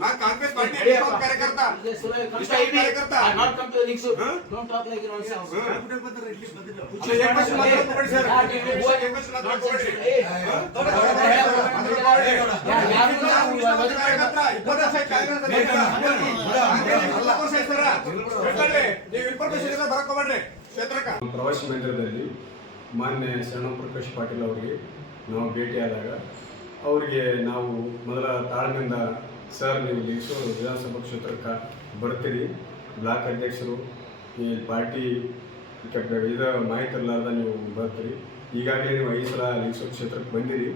ನಾ ಕಾಂಗ್ರೆಸ್ ಪಾರ್ಟಿ ಕಾರ್ಯಕರ್ತ ಕಾರ್ಯಕರ್ತ ಸರ. ನೀವು ಬರಕ್ ಹೋಗ್ಬೇಡ್ರಿ ಕ್ಷೇತ್ರಕ್ಕೆ ಪ್ರವಾಸಿ ಮಂದಿರದಲ್ಲಿ ಮಾನ್ಯ ಶರಣಪ್ರಕಾಶ್ ಪಾಟೀಲ್ ಅವರಿಗೆ ನಾವು ಭೇಟಿಯಾದಾಗ ಅವರಿಗೆ ನಾವು ಮೊದಲ ತಾಳ್ಮೆಯಿಂದ ಸರ್ ನೀವು ಲಿಂಗಸೂರು ವಿಧಾನಸಭಾ ಕ್ಷೇತ್ರಕ್ಕೆ ಬರ್ತೀರಿ. ಬ್ಲಾಕ್ ಅಧ್ಯಕ್ಷರು, ಈ ಪಾರ್ಟಿ ಇದರ ಇದು ಮಾಹಿತಿ ಇರಲಾರ್ದ ನೀವು ಬರ್ತೀರಿ. ಈಗಾಗಲೇ ನೀವು ಐದು ಸಲ ಕ್ಷೇತ್ರಕ್ಕೆ ಬಂದಿರಿ.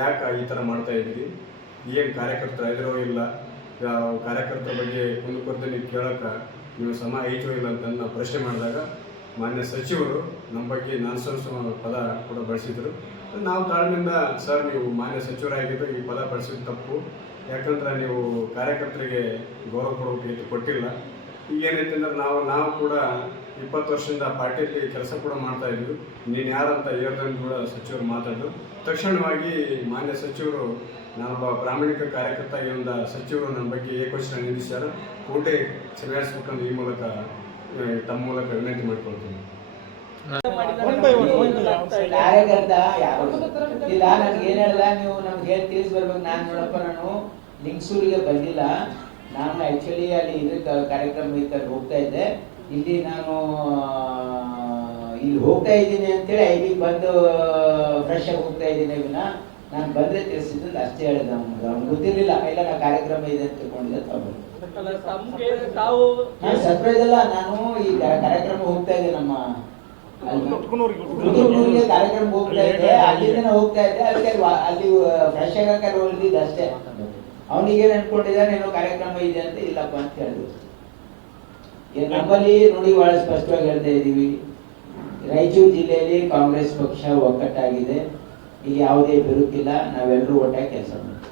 ಯಾಕೆ ಈ ಥರ ಮಾಡ್ತಾ ಇದ್ದೀರಿ? ಏನು ಕಾರ್ಯಕರ್ತರು ಇದ್ರೋ ಇಲ್ಲ? ಕಾರ್ಯಕರ್ತರ ಬಗ್ಗೆ ಕುಂದುಕೊರತೆ ನೀವು ಕೇಳೋಕೆ ನೀವು ಸಮ ಐತೋ ಇಲ್ಲ ಅಂತ ನಾವು ಪ್ರಶ್ನೆ ಮಾಡಿದಾಗ ಮಾನ್ಯ ಸಚಿವರು, ನಮ್ಮ ಬಗ್ಗೆ ನಾನ್ಸೆನ್ಸ್ ಪದ ಕೂಡ ಬಳಸಿದರು. ನಾವು ತಾಳ್ಮೆಯಿಂದ ಸರ್, ನೀವು ಮಾನ್ಯ ಸಚಿವರಾಗಿದ್ದು ಈ ಪದ ಬಳಸಿದ ತಪ್ಪು. ಯಾಕಂದ್ರೆ ನೀವು ಕಾರ್ಯಕರ್ತರಿಗೆ ಗೌರವ ಕೊಡೋಕೆ ಕೊಟ್ಟಿಲ್ಲ. ಈಗೇನೈತೆ ಅಂದ್ರೆ ನಾವು ನಾವು ಕೂಡ ಇಪ್ಪತ್ತು ವರ್ಷದಿಂದ ಪಾರ್ಟಿಯಲ್ಲಿ ಕೆಲಸ ಕೂಡ ಮಾಡ್ತಾ ಇದ್ವಿ. ನೀನು ಯಾರಂತ ಏರ್ದಂದು ಕೂಡ ಸಚಿವರು ಮಾತಾಡಿದ್ರು. ತಕ್ಷಣವಾಗಿ ಮಾನ್ಯ ಸಚಿವರು ನಾನೊಬ್ಬ ಪ್ರಾಮಾಣಿಕ ಕಾರ್ಯಕರ್ತ ಈ ಒಂದು ಸಚಿವರು ನನ್ನ ಬಗ್ಗೆ ಏಕವಚನ ನಿಲ್ಲಿಸ್ಯಾರ. ಕೋಟೆ ಚಲಾಯಿಸ್ಬೇಕಂತ ಈ ಮೂಲಕ ತಮ್ಮ ಮೂಲಕ ವಿನಂತಿ ಮಾಡ್ಕೊಳ್ತೀನಿ. ಕಾರ್ಯಕರ್ತ ಯಾರು ಇಲ್ಲ ನನ್ಗೆ ಏನ್ ಹೇಳ್ದ? ನೀವು ನಮ್ಗೆ ಹೇಳಿ ತಿಳಿಸಿ ಬರ್ಬೇಕು. ನಾನು ನೋಡಪ್ಪ ನಾನು ಲಿಂಗ್ಸೂರಿಗೆ ಬಂದಿಲ್ಲ. ನಾನು ಆಕ್ಚುಲಿ ಅಲ್ಲಿ ಇದಕ್ಕೆ ಕಾರ್ಯಕ್ರಮ ಇದ್ದಾಗ ಹೋಗ್ತಾ ಇದ್ದೆ. ಇಲ್ಲಿ ನಾನು ಇಲ್ಲಿ ಹೋಗ್ತಾ ಇದ್ದೀನಿ ಅಂತೇಳಿ ಐದಿಗೆ ಬಂದು ಫ್ರೆಶ್ ಆಗಿ ಹೋಗ್ತಾ ಇದ್ದೀನಿ ವಿನ. ನಾನು ಬಂದ್ರೆ ತಿಳಿಸಿದ್ದು ಅಷ್ಟೇ ಹೇಳಿದ ನಮ್ಗೆ. ಅವ್ನು ಗೊತ್ತಿರಲಿಲ್ಲ ಇಲ್ಲ ನಾ ಕಾರ್ಯಕ್ರಮ ಇದೆ ಅಂತ ತಿಳ್ಕೊಂಡಿದ್ದೆ ತಗೊಂಡು ನಾನು ಸರ್ಪ್ರೈಸ್ ಅಲ್ಲ ನಾನು ಈ ಕಾರ್ಯಕ್ರಮ ಹೋಗ್ತಾ ಇದ್ದೆ ನಮ್ಮ ಕಾರ್ಯಕ್ರಮ ಹೋಗ್ತಾ ಇದ್ದೆ ಅಲ್ಲಿಂದ ಹೋಗ್ತಾ ಇದ್ದೆ ಅದಕ್ಕೆ ಅಲ್ಲಿ ಫ್ರೆಶ್ ಆಗಕ್ಕೆ ಹೋಗಿದ್ದು ಅಷ್ಟೇ. ಅವನಿಗೆ ಅನ್ಕೊಂಡಿದ್ದಾನೆ ಏನೋ ಕಾರ್ಯಕ್ರಮ ಇದೆ ಅಂತ ಇಲ್ಲಪ್ಪ ಅಂತ ಹೇಳಿದ್ರು. ನಮ್ಮಲ್ಲಿ ನೋಡಿ ಬಹಳ ಸ್ಪಷ್ಟವಾಗಿ ಹೇಳ್ತಾ ಇದ್ದೀವಿ. ರಾಯಚೂರು ಜಿಲ್ಲೆಯಲ್ಲಿ ಕಾಂಗ್ರೆಸ್ ಪಕ್ಷ ಒಕ್ಕಟ್ಟಾಗಿದೆ ಈಗ ಯಾವುದೇ ಬಿರುಕಿಲ್ಲ ನಾವೆಲ್ಲರೂ ಒಟ್ಟಾಗಿ ಕೆಲಸ ಮಾಡ್ತೀವಿ.